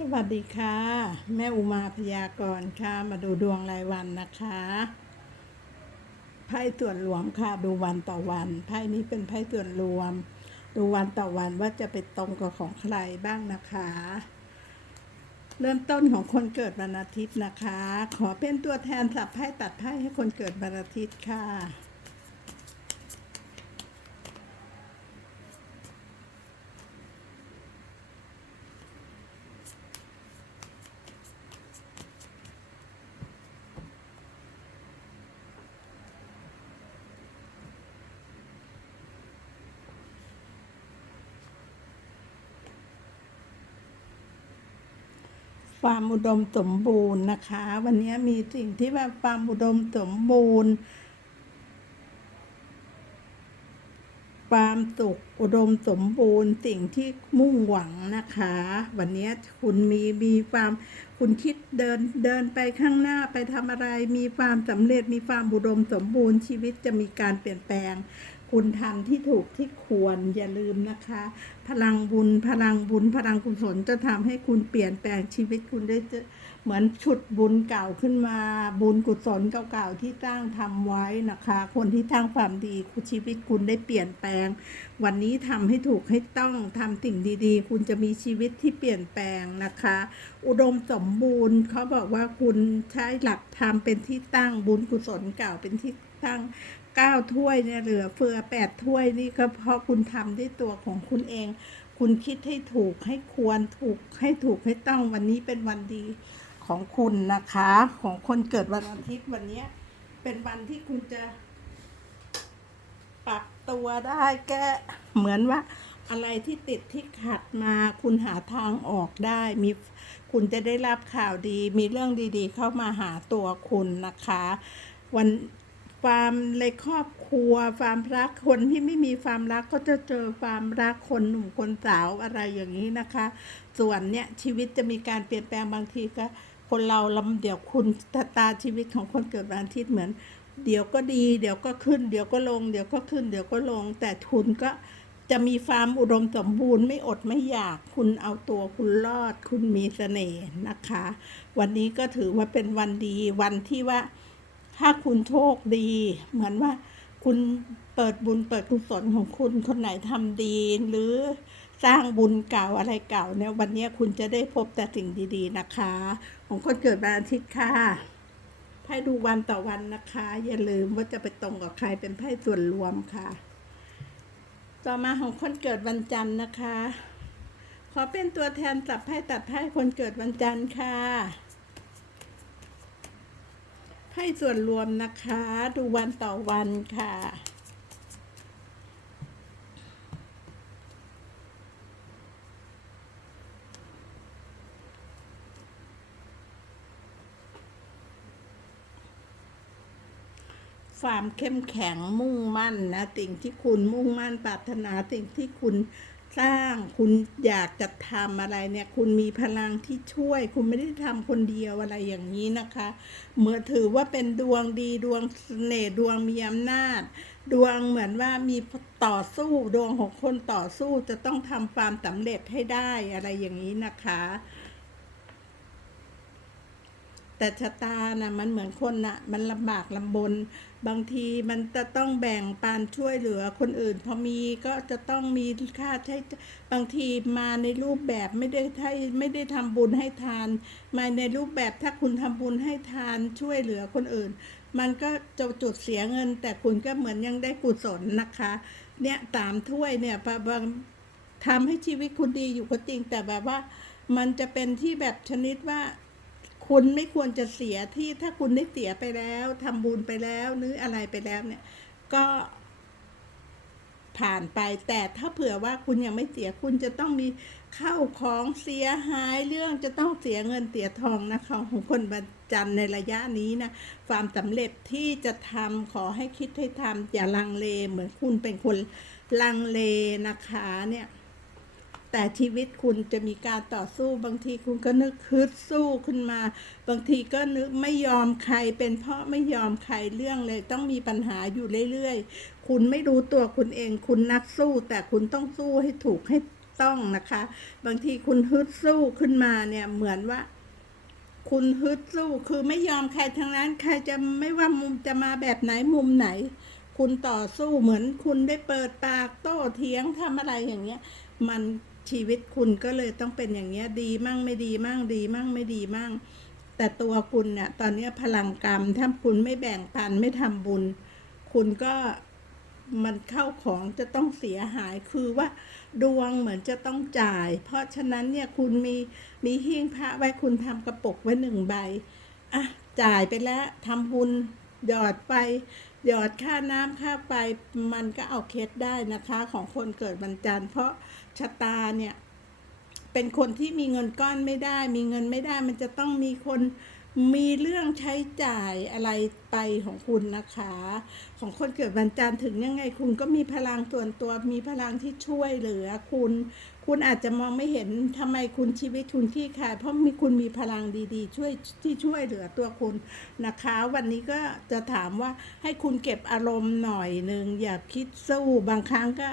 สวัสดีค่ะ แม่อุมาพยากรณ์ค่ะ มาดูดวงรายวันนะคะไพ่ส่วนรวมค่ะ ดูวันต่อวันไพ่นี้เป็นไพ่ส่วนรวม ดูวันต่อวันว่าจะไปตรงกับของใครบ้างนะคะ เริ่มต้นของคนเกิดวันอาทิตย์นะคะ ขอเป็นตัวแทนสับไพ่ตัดไพ่ให้คนเกิดวันอาทิตย์ค่ะ ความอุดมสมบูรณ์นะคะ วันนี้มีสิ่งที่ว่าความอุดมสมบูรณ์ ความสุขอุดมสมบูรณ์ สิ่งที่มุ่งหวังนะคะ วันนี้คุณมีมีความคุณคิดเดินเดินไปข้างหน้าไปทำอะไร มีความสำเร็จมีความอุดมสมบูรณ์ชีวิตจะมีการเปลี่ยนแปลง คุณทำที่ถูกที่ควรอย่าลืมนะคะ พลังบุญพลังบุญ พลังกุศลจะทำให้คุณเปลี่ยนแปลงชีวิตคุณได้เหมือนฉุดบุญเก่าขึ้นมา บุญกุศลเก่าๆที่ตั้งทำไว้นะคะ คนที่ตั้งความดีชีวิตคุณได้เปลี่ยนแปลง วันนี้ทำให้ถูกให้ต้องทำสิ่งดีๆ คุณจะมีชีวิตที่เปลี่ยนแปลงนะคะ อุดมสมบูรณ์เขาบอกว่าคุณใช้หลักธรรมเป็นที่ตั้งบุญกุศลเก่าเป็นที่ตั้ง เก้าถ้วยเนี่ยเหลือเฟือแปดถ้วยนี่ก็เพราะคุณทำด้วยตัวของคุณเอง คุณคิดให้ถูกให้ควรถูกให้ถูกให้ต้องวันนี้เป็นวันดีของคุณนะคะ ของคนเกิดวันอาทิตย์วันนี้เป็นวันที่คุณจะปรับตัวได้แก้เหมือนว่าอะไรที่ติดที่ขัดมาคุณหาทางออกได้ มีคุณจะได้รับข่าวดี มีเรื่องดีๆ เข้ามาหาตัวคุณนะคะ วัน ความในครอบครัวความรักคนที่ไม่มีความรักก็จะเจอความรักคนหนุ่มคนสาวอะไรอย่างนี้นะคะ ส่วนเนี้ยชีวิตจะมีการเปลี่ยนแปลงบางทีก็ คนเราลำเดี๋ยวคุณตาตาชีวิตของคนเกิดวันอาทิตย์เหมือน เดี๋ยวก็ดี เดี๋ยวก็ขึ้น เดี๋ยวก็ลง เดี๋ยวก็ขึ้น เดี๋ยวก็ลง แต่คุณก็จะมีความอุดมสมบูรณ์ไม่อดไม่อยากคุณเอาตัวคุณรอด คุณมีเสน่ห์นะคะ วันนี้ก็ถือว่าเป็นวันดีวันที่ว่า ถ้าคุณโชคดี เหมือนว่าคุณเปิดบุญเปิดกุศลของคุณคนไหนทำดี หรือสร้างบุญเก่าอะไรเก่าเนี่ยวันนี้คุณจะได้พบแต่สิ่งดี ๆ นะคะ ของคนเกิดวันอาทิตย์ค่ะไพ่ดูวันต่อวันนะคะ อย่าลืมว่าจะไปตรงกับใครเป็นไพ่ส่วนรวมค่ะ ต่อมาของคนเกิดวันจันทร์นะคะ ขอเป็นตัวแทนจับไพ่ตัดไพ่คนเกิดวันจันทร์ค่ะ ไพ่ส่วนรวมนะคะ ดูวันต่อวันค่ะความเข้มแข็งมุ่งมั่นนะ สิ่งที่คุณมุ่งมั่นปรารถนาสิ่งที่คุณ สร้าง คุณอยากจะทำอะไรเนี่ย คุณมีพลังที่ช่วย คุณไม่ได้ทำคนเดียวอะไรอย่างนี้นะคะ เมื่อถือว่าเป็นดวงดีดวงเสน่ห์ดวงมีอำนาจ ดวงเหมือนว่ามีต่อสู้ดวงของคนต่อสู้จะต้องทำความสำเร็จให้ได้อะไรอย่างนี้นะคะ แต่ชะตานะมันเหมือนคนนะ่ะ มันลำบากลำบน บางทีมันจะต้องแบ่งปันช่วยเหลือคนอื่น พอมีก็จะต้องมีค่าใช้บางทีมาในรูปแบบไม่ได้ให้ไม่ได้ทำบุญให้ทาน มาในรูปแบบถ้าคุณทำบุญให้ทานช่วยเหลือคนอื่น มันก็จะจุดเสียเงิน แต่คุณก็เหมือนยังได้กุศลนะคะ เนี่ยตามถ้วยเนี่ยบางทำให้ชีวิตคุณดีอยู่ก็จริงแต่แบบว่า มันจะเป็นที่แบบชนิดว่า คุณไม่ควรจะเสียที่ถ้าคุณได้เสียไปแล้วทำบุญไปแล้วหรืออะไรไปแล้วเนี่ย ก็ผ่านไปแต่ถ้าเผื่อว่าคุณยังไม่เสียคุณจะต้องมีเข้าของเสียหายเรื่องจะต้องเสียเงินเสียทองนะคะของคนบันจันในระยะนี้นะความสำเร็จที่จะทำขอให้คิดให้ทำอย่าลังเลเหมือนคุณเป็นคนลังเลนะคะเนี่ย แต่ชีวิตคุณจะมีการต่อสู้ บางทีคุณก็นึกฮึดสู้ขึ้นมา บางทีก็นึกไม่ยอมใคร เป็นเพราะไม่ยอมใครเรื่องเลย ต้องมีปัญหาอยู่เรื่อยๆ คุณไม่รู้ตัวคุณเอง คุณนักสู้ แต่คุณต้องสู้ให้ถูกให้ต้องนะคะ บางทีคุณฮึดสู้ขึ้นมาเนี่ยเหมือนว่าคุณฮึดสู้คือไม่ยอมใครทั้งนั้น ใครจะไม่ว่ามุมจะมาแบบไหนมุมไหน คุณต่อสู้เหมือนคุณได้เปิดปากโต้เถียงทำอะไรอย่างเงี้ย มัน ชีวิตคุณก็เลยต้องเป็นอย่างเงี้ยดีมั่งไม่ดีมั่งดีมั่งไม่ดีมั่ง แต่ตัวคุณเนี่ยตอนนี้พลังกรรมถ้าคุณไม่แบ่งปันไม่ทำบุญ คุณก็มันเข้าของจะต้องเสียหายคือว่าดวงเหมือนจะต้องจ่าย เพราะฉะนั้นเนี่ยคุณมีมีหิ้งพระไว้คุณทำกระปุกไว้หนึ่งใบอะจ่ายไปแล้วทำบุญหยอดไป หยอดค่าน้ำค่าไฟมันก็เอาเคสได้นะคะ ของคนเกิดวันจันทร์เพราะชะตาเนี่ย เป็นคนที่มีเงินก้อนไม่ได้ มีเงินไม่ได้มันจะต้องมีคนมีเรื่องใช้จ่ายอะไรไปของคุณนะคะ ของคนเกิดวันจันทร์ถึงยังไงคุณก็มีพลังส่วนตัวมีพลังที่ช่วยเหลือคุณ คุณอาจจะมองไม่เห็นทำไมคุณชีวิตคุณขี้ขายเพราะมีคุณมีพลังดีๆ ช่วยที่ช่วยเหลือตัวคุณนะคะ วันนี้ก็จะถามว่าให้คุณเก็บอารมณ์หน่อยหนึ่งอย่าคิดสู้บางครั้งก็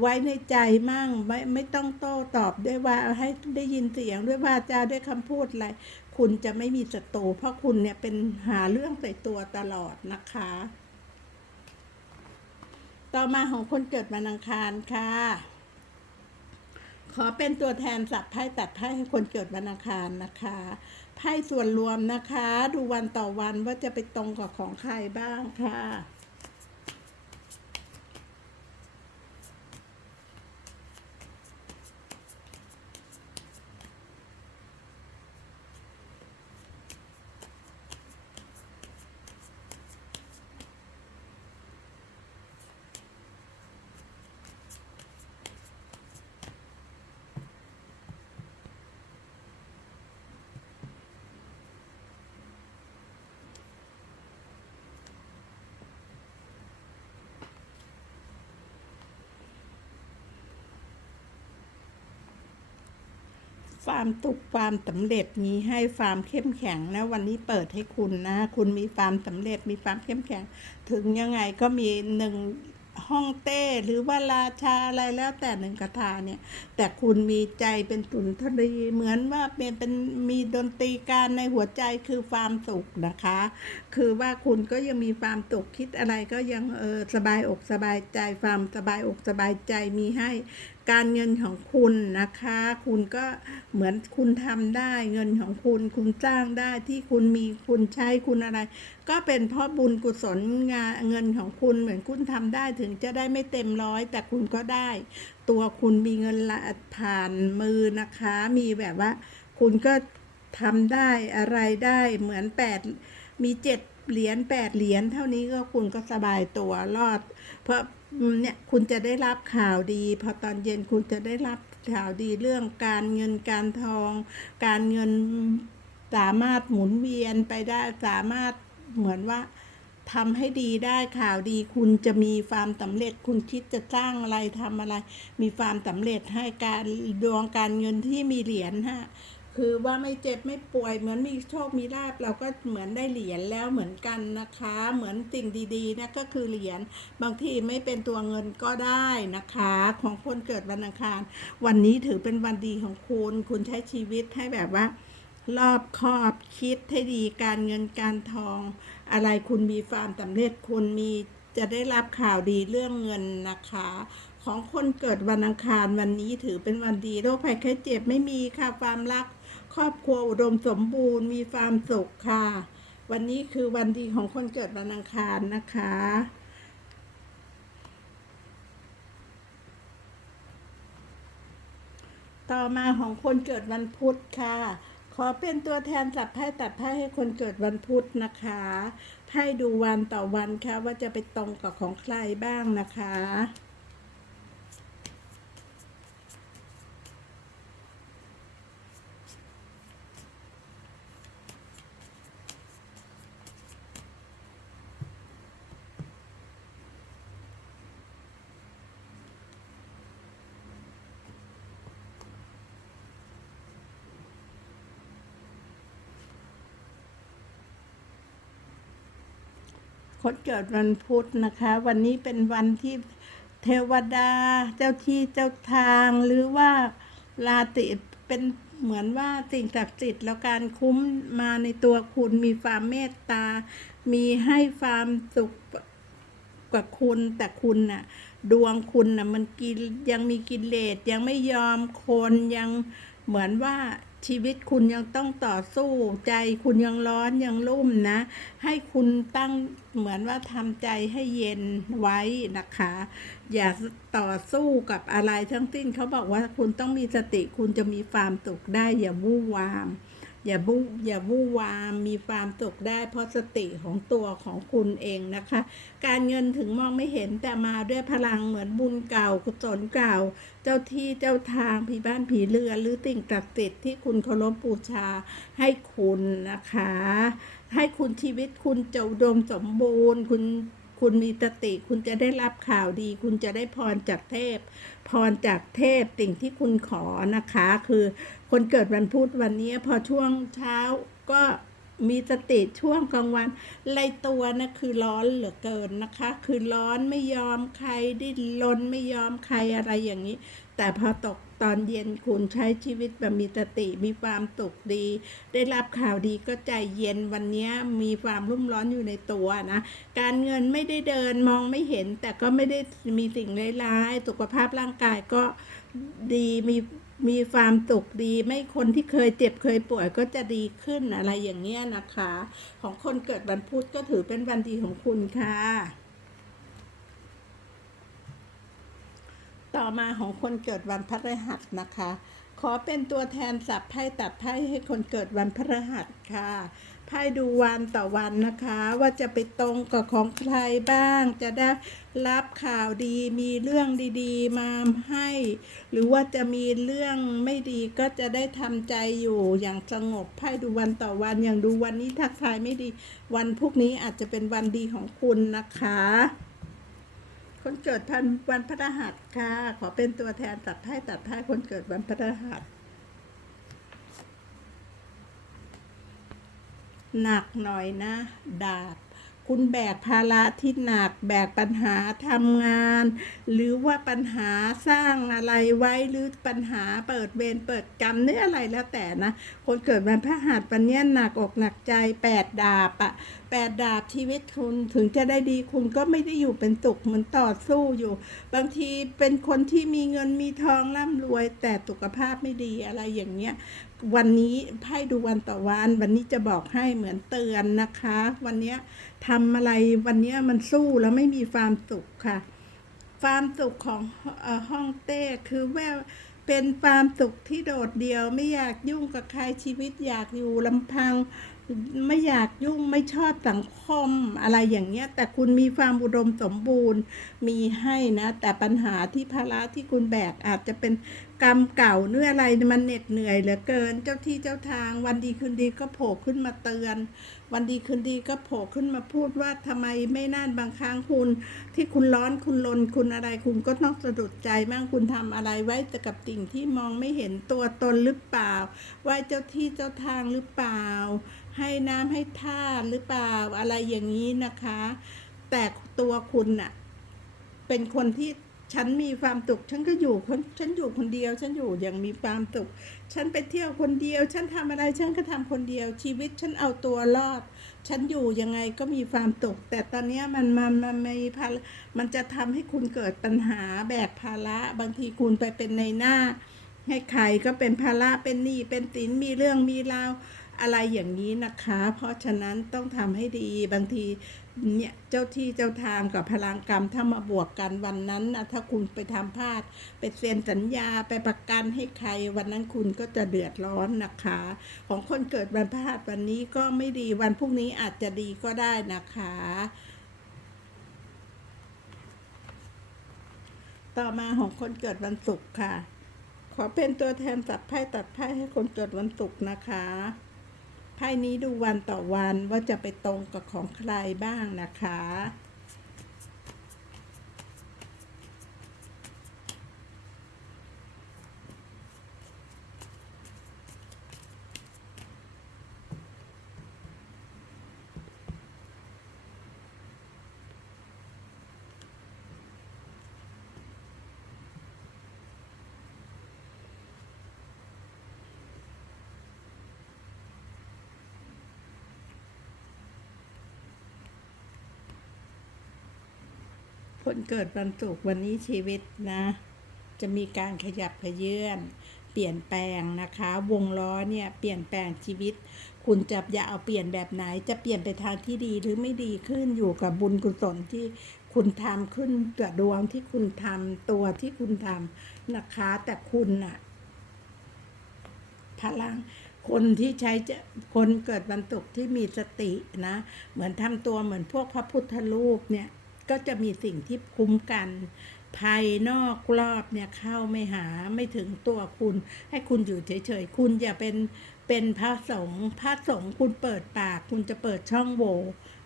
ไว้ในใจมั่งไม่ไม่ต้องโต้ตอบด้วยว่าให้ได้ยินเสียงด้วยว่าจาด้วยคำพูดอะไรคุณจะไม่มีศัตรูเพราะคุณเนี่ยเป็นหาเรื่องใส่ตัวตลอดนะคะ ต่อมาของคนเกิดวันอังคารค่ะ ขอเป็นตัวแทนสับไพ่ตัดไพ่ให้คนเกิดวันอังคารนะคะไพ่ส่วนรวมนะคะ ดูวันต่อวันว่าจะไปตรงกับของใครบ้างค่ะ ฟาร์มตุกฟาร์มสำเร็จนี้ให้ฟาร์มเข้มแข็งนะ วันนี้เปิดให้คุณนะ คุณมีฟาร์มสำเร็จมีฟาร์มเข้มแข็ง ถึงยังไงก็มีหนึ่งห้องเต้หรือว่าราชาอะไรแล้วแต่หนึ่งกระทาเนี่ย แต่คุณมีใจเป็นสุนทรีเหมือนว่าเป็นเป็นมีดนตรีการในหัวใจคือฟามสุขนะคะ คือว่าคุณก็ยังมีความสุขคิดอะไรก็ยังเออสบายอกสบายใจฟามสบายอกสบายใจมีให้ การเงินของคุณนะคะ คุณก็เหมือนคุณทำได้เงินของคุณ คุณสร้างได้ที่คุณมีคุณใช้คุณอะไร ก็เป็นเพราะบุญกุศลงานเงินของคุณเหมือนคุณทำได้ถึงจะได้ไม่เต็มร้อย แต่คุณก็ได้ ตัวคุณมีเงินละผ่านมือนะคะ มีแบบว่า คุณก็ทำได้อะไรได้เหมือนแปดมีเจ็ดเหรียญแปดเหรียญเท่านี้ก็คุณก็สบายตัวรอด เพราะ เนี่ยคุณจะได้รับข่าวดี พอตอนเย็นคุณจะได้รับข่าวดีเรื่องการเงินการทอง การเงินสามารถหมุนเวียนไปได้สามารถเหมือนว่าทำให้ดีได้ข่าวดี คุณจะมีความสำเร็จ คุณคิดจะสร้างอะไรทำอะไร มีความสำเร็จให้การดวงการเงินที่มีเหรียญฮะ คือว่าไม่เจ็บไม่ป่วยเหมือนมีโชคมีลาบเราก็เหมือนได้เหรียญแล้วเหมือนกันนะคะ เหมือนสิ่งดีๆนะก็คือเหรียญบางทีไม่เป็นตัวเงินก็ได้นะคะ ของคนเกิดวันอังคาร วันนี้ถือเป็นวันดีของคุณคุณใช้ชีวิตให้แบบว่ารอบคอบคิดให้ดีการเงินการทอง อะไรคุณมีความสำเร็จคุณมีจะได้รับข่าวดีเรื่องเงินนะคะ ของคนเกิดวันอังคารวันนี้ถือเป็นวันดีโรคภัยไข้เจ็บไม่มีค่ะความรัก ครอบครัวอุดมสมบูรณ์มีความสุขค่ะ วันนี้คือวันดีของคนเกิดวันอังคารนะคะ ต่อมาของคนเกิดวันพุธค่ะ ขอเป็นตัวแทนจับไพ่ตัดไพ่ให้คนเกิดวันพุธนะคะไพ่ดูวันต่อวันค่ะว่าจะไปตรงกับของใครบ้างนะคะ คนเกิดวันพุธนะคะ วันนี้เป็นวันที่เทวดา เจ้าที่เจ้าทาง หรือว่าลาติเป็นเหมือนว่าสิ่งศักดิ์สิทธิ์แล้วการคุ้มมาในตัวคุณมีความเมตตา มีให้ความสุขกว่าคุณแต่คุณน่ะ ดวงคุณน่ะมันกินยังมีกินเลสยังไม่ยอมคนยังเหมือนว่า ชีวิตคุณยังต้องต่อสู้ใจคุณยังร้อนยังรุ่มนะ ให้คุณตั้งเหมือนว่าทำใจให้เย็นไว้นะคะ อย่าต่อสู้กับอะไรทั้งสิ้นเขาบอกว่าคุณต้องมีสติคุณจะมีความสุขได้อย่าวู่วาม อย่าบูอย่าวู่วามมีความสุขได้เพราะสติของตัวของคุณเองนะคะ การเงินถึงมองไม่เห็นแต่มาด้วยพลังเหมือนบุญเก่ากุศลเก่า เจ้าที่เจ้าทางผีบ้านผีเรือนหรือติ่งศักดิ์สิทธิ์ที่คุณเคารพบูชาให้คุณนะคะ ให้คุณชีวิตคุณจะอุดมสมบูรณ์ คุณ คุณมีสติ คุณจะได้รับข่าวดี คุณจะได้พรจากเทพ พรจากเทพสิ่งที่คุณขอนะคะ คือคนเกิดวันพุธวันนี้พอช่วงเช้าก็มีสติช่วงกลางวันไรตัวนะคือร้อนเหลือเกินนะคะ คือร้อนไม่ยอมใครดิ้นรนไม่ยอมใครอะไรอย่างนี้ แต่พอตกตอนเย็นคุณใช้ชีวิตแบบมีสติมีความสุขดี ได้รับข่าวดีก็ใจเย็นวันนี้มีความรุ่มร้อนอยู่ในตัวนะ การเงินไม่ได้เดินมองไม่เห็น แต่ก็ไม่ได้มีสิ่งร้ายๆสุขภาพร่างกายก็ดีมีมีความสุขดี ไม่คนที่เคยเจ็บเคยป่วยก็จะดีขึ้นอะไรอย่างเงี้ยนะคะ ของคนเกิดวันพุธก็ถือเป็นวันดีของคุณค่ะ ต่อมาของคนเกิดวันพฤหัสนะคะ ขอเป็นตัวแทนสับไพ่ตัดไพ่ให้คนเกิดวันพฤหัสค่ะไพ่ดูวันต่อวันนะคะ ว่าจะไปตรงกับของใครบ้าง จะได้รับข่าวดีมีเรื่องดีๆ มาให้ หรือว่าจะมีเรื่องไม่ดีก็จะได้ทำใจอยู่อย่างสงบไพ่ดูวันต่อวันอย่างดูวันนี้ทักทายไม่ดี วันพวกนี้อาจจะเป็นวันดีของคุณนะคะ คนเกิดพันวันพฤหัสค่ะ ขอเป็นตัวแทนตัดไพ่ตัดไพ่คนเกิดวันพฤหัสหนักหน่อยนะ ดาบ คุณแบกภาระที่หนัก แบกปัญหาทำงาน หรือว่าปัญหาสร้างอะไรไว้หรือปัญหาเปิดเวรเปิดกรรมเนี่ยอะไรแล้วแต่นะ คนเกิดวันพฤหัสวันเนี้ยหนักอกหนักใจแปดดาบอะแปดดาบชีวิตคุณถึงจะได้ดีคุณก็ไม่ได้อยู่เป็นสุขเหมือนต่อสู้อยู่ บางทีเป็นคนที่มีเงินมีทองร่ำรวย แต่สุขภาพไม่ดีอะไรอย่างเงี้ยวันนี้ไพ่ดูวันต่อวันวันนี้จะบอกให้เหมือนเตือนนะคะ วันนี้ทำอะไรวันนี้มันสู้แล้วไม่มีความสุขค่ะ ความสุขของห้องเต้คือแววเป็นความสุขที่โดดเดี่ยวไม่อยากยุ่งกับใครชีวิตอยากอยู่ลำพัง ไม่อยากยุ่งไม่ชอบสังคมอะไรอย่างเงี้ย แต่คุณมีความอุดมสมบูรณ์มีให้นะ แต่ปัญหาที่ภาระที่คุณแบกอาจจะเป็นกรรมเก่าเนื้ออะไรมันเหน็ดเหนื่อยเหลือเกิน เจ้าที่เจ้าทางวันดีคืนดีก็โผล่ขึ้นมาเตือน วันดีคืนดีก็โผล่ขึ้นมาพูดว่าทำไมไม่น่านบางครั้งคุณ ที่คุณร้อนคุณลนคุณอะไรคุณก็ต้องสะดุดใจบ้างคุณทำอะไรไว้แต่กับสิ่งที่มองไม่เห็นตัวตนหรือเปล่าไว่าเจ้าที่เจ้าทางหรือเปล่า ให้น้ำให้ท่าหรือเปล่าอะไรอย่างนี้นะคะ แต่ตัวคุณน่ะ เป็นคนที่ฉันมีความสุขฉันก็อยู่คนฉันอยู่คนเดียว ฉันอยู่อย่างมีความสุข ฉันไปเที่ยวคนเดียว ฉันทำอะไรฉันก็ทำคนเดียว ชีวิตฉันเอาตัวรอด ฉันอยู่ยังไงก็มีความสุข แต่ตอนนี้มันมันมันมีภามันจะทำให้คุณเกิดปัญหาแบกภาระบางทีคุณไปเป็นในหน้า ให้ใครก็เป็นภาระเป็นหนี้เป็นสินมีเรื่องมีราว อะไรอย่างนี้นะคะ เพราะฉะนั้นต้องทำให้ดีบางทีเนี่ยเจ้าที่เจ้าทางกับพลังกรรมถ้ามาบวกกันวันนั้นนะถ้าคุณไปทำพลาด ไปเซ็นสัญญาไปประกันให้ใคร วันนั้นคุณก็จะเดือดร้อนนะคะ ของคนเกิดวันพฤหัสวันนี้ก็ไม่ดีวันพรุ่งนี้อาจจะดีก็ได้นะคะต่อมาของคนเกิดวันศุกร์ค่ะ ขอเป็นตัวแทนตัดไพ่ตัดไพ่ให้คนเกิดวันศุกร์นะคะ ไพ่นี้ดูวันต่อวันว่าจะไปตรงกับของใครบ้างนะคะ เกิดวันศุกร์วันนี้ชีวิตนะ จะมีการขยับขยื่นเปลี่ยนแปลงนะคะ วงล้อเนี่ยเปลี่ยนแปลงชีวิต คุณจะอยากเอาเปลี่ยนแบบไหน จะเปลี่ยนไปทางที่ดีหรือไม่ดีขึ้นอยู่กับบุญกุศลที่คุณทำขึ้นกับดวงที่คุณทำตัวที่คุณทำนะคะ แต่คุณน่ะพลังคนที่ใช้จะคนเกิดวันศุกที่มีสตินะ เหมือนทำตัวเหมือนพวกพระพุทธรูปเนี่ย ก็จะมีสิ่งที่คุ้มกัน ภายนอกรอบเนี่ยเข้าไม่หาไม่ถึงตัวคุณ ให้คุณอยู่เฉยๆ คุณอย่าเป็นเป็นพระสงฆ์พระสงฆ์คุณเปิดปาก คุณจะเปิดช่องโหว่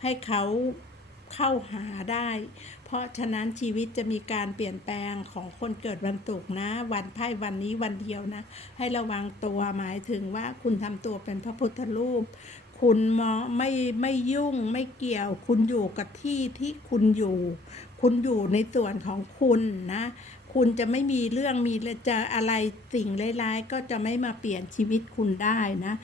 ให้เขาเข้าหาได้ เพราะฉะนั้นชีวิตจะมีการเปลี่ยนแปลงของคนเกิดวันศุกร์นะ วันไพ่วันนี้วันเดียวนะ ให้ระวังตัวหมายถึงว่าคุณทำตัวเป็นพระพุทธรูป คุณมอไม่ไม่ยุ่งไม่เกี่ยว คุณอยู่กับที่ที่คุณอยู่ คุณอยู่ในส่วนของคุณนะ คุณจะไม่มีเรื่องมีจะอะไรสิ่งร้ายๆ ก็จะไม่มาเปลี่ยนชีวิตคุณได้นะ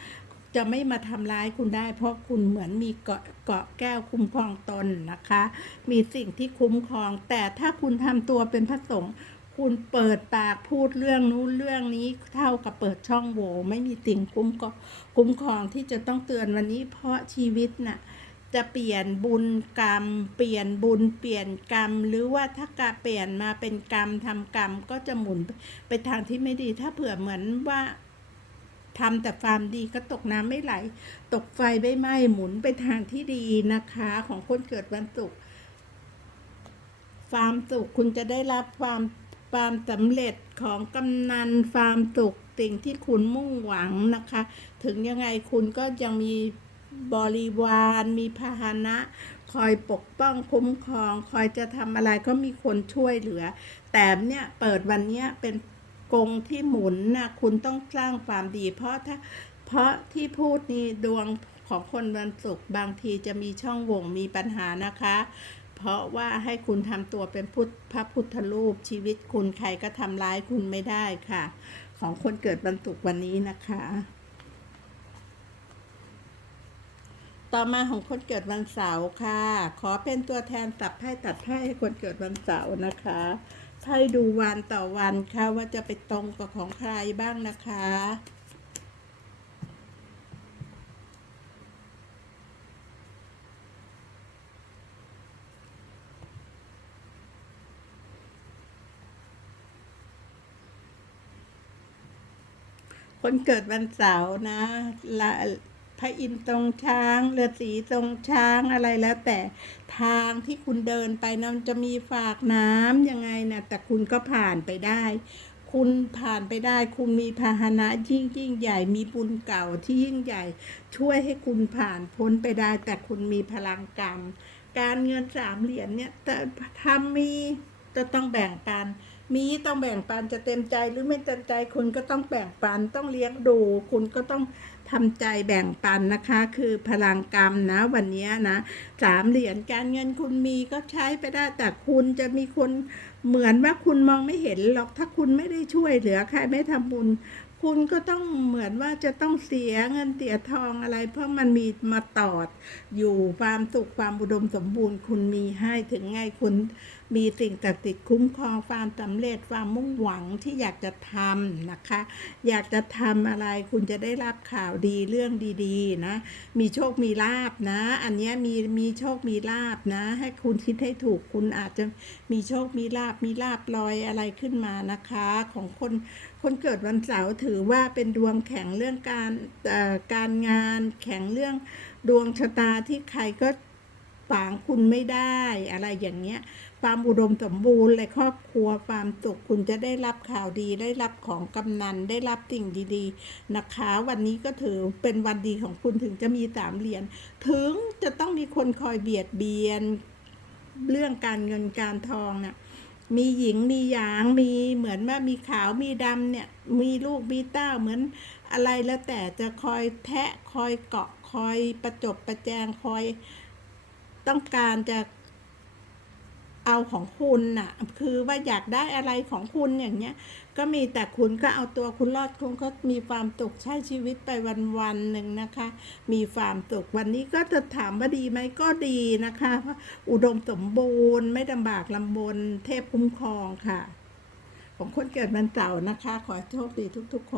จะไม่มาทำร้ายคุณได้ เพราะคุณเหมือนมีเกาะเกาะแก้วคุ้มครองตนนะคะ มีสิ่งที่คุ้มครอง แต่ถ้าคุณทำตัวเป็นพระสงฆ์ คุณเปิดปากพูดเรื่องนู้นเรื่องนี้เท่ากับเปิดช่องโหว่ไม่มีสิ่งคุ้มครองคุ้มครองที่จะต้องเตือนวันนี้ เพราะชีวิตน่ะจะเปลี่ยนบุญกรรม เปลี่ยนบุญเปลี่ยนกรรม หรือว่าถ้ากะเปลี่ยนมาเป็นกรรมทำกรรมก็จะหมุนไปไปทางที่ไม่ดี ถ้าเผื่อเหมือนว่าทำแต่ความดีก็ตกน้ำไม่ไหล ตกไฟไม่ไหม้หมุนไปทางที่ดีนะคะ ของคนเกิดวันศุกร์ความสุขคุณจะได้รับความ ความสำเร็จของกำนันความสุขสิ่งที่คุณมุ่งหวังนะคะ ถึงยังไงคุณก็ยังมีบริวารมีพาหนะ คอยปกป้องคุ้มครอง คอยจะทำอะไรก็มีคนช่วยเหลือ แต่เนี่ยเปิดวันเนี้ยเป็นกงที่หมุนนะคุณต้องสร้างความดี เพราะถ้าเพราะที่พูดนี่ดวงของคนวันศุกร์บางทีจะมีช่องโหว่มีปัญหานะคะ เพราะว่าให้คุณทำตัวเป็นพุทธพระพุทธรูปชีวิตคุณใครก็ทำร้ายคุณไม่ได้ค่ะ ของคนเกิดวันศุกวันนี้นะคะ ต่อมาของคนเกิดวันเสาร์ค่ะ ขอเป็นตัวแทนตัดไพ่ตัดไพ่ให้คนเกิดวันเสาร์นะคะไพ่ดูวันต่อวันค่ะว่าจะไปตรงกับของใครบ้างนะคะ คนเกิดวันเสาร์นะละพระอินทร์ทรงช้างเรือสีทรงช้างอะไรแล้วแต่ทางที่คุณเดินไปนะมันจะมีฝากน้ำยังไงนะแต่คุณก็ผ่านไปได้ คุณผ่านไปได้ คุณมีพาหนะยิ่งยิ่งใหญ่ มีบุญเก่าที่ยิ่งใหญ่ ช่วยให้คุณผ่านพ้นไปได้ แต่คุณมีพลังกรรม การเงินสามเหรียญเนี่ยแต่ทำมีจะต้องแบ่งปัน มีต้องแบ่งปันจะเต็มใจหรือไม่เต็มใจคุณก็ต้องแบ่งปันต้องเลี้ยงดู คุณก็ต้องทำใจแบ่งปันนะคะ คือพลังกรรมนะวันนี้นะสามเหรียญการเงินคุณมีก็ใช้ไปได้แต่คุณจะมีคนเหมือนว่าคุณมองไม่เห็นหรอกถ้าคุณไม่ได้ช่วยเหลือใครไม่ทำบุญคุณก็ต้องเหมือนว่าจะต้องเสียเงินเสียทองอะไร เพราะมันมีมาตอด อยู่ความสุขความอุดมสมบูรณ์ คุณมีให้ถึงไงคุณ มีสิ่งศักดิ์สิทธิ์คุ้มครองความสำเร็จความมุ่งหวังที่อยากจะทำนะคะ อยากจะทำอะไรคุณจะได้รับข่าวดีเรื่องดีๆนะ มีโชคมีลาบนะ อันเนี้ยมีมีโชคมีลาบนะ ให้คุณคิดให้ถูกคุณอาจจะมีโชคมีลาบมีลาบลอยอะไรขึ้นมานะคะ ของคนคนเกิดวันเสาร์ถือว่าเป็นดวงแข็งเรื่องการการงานแข็งเรื่องดวงชะตาที่ใครก็ปางคุณไม่ได้อะไรอย่างเงี้ย ความอุดมสมบูรณ์และครอบครัวความสุขคุณจะได้รับข่าวดีได้รับของกำนันได้รับสิ่งดีๆนะคะ วันนี้ก็ถือเป็นวันดีของคุณถึงจะมีสามเหรียญถึงจะต้องมีคนคอยเบียดเบียน เรื่องการเงินการทองเนี่ยมีหญิงมีหยางมีเหมือนว่ามีขาวมีดำเนี่ยมีลูกมีเต้าเหมือนอะไรแล้วแต่จะคอยแทะคอยเกาะคอยประจบประแจงคอย ต้องการจะ เอาของคุณน่ะ คือว่าอยากได้อะไรของคุณอย่างเงี้ย ก็มีแต่คุณก็เอาตัวคุณรอดคุณก็มีความสุขใช้ชีวิตไปวันๆหนึ่งนะคะ มีความสุขวันนี้ก็จะถามว่าดีไหมก็ดีนะคะ อุดมสมบูรณ์ไม่ลำบากลำบนเทพคุ้มครองค่ะ ของคนเกิดวันเสาร์นะคะ ขอโชคดีทุกๆคน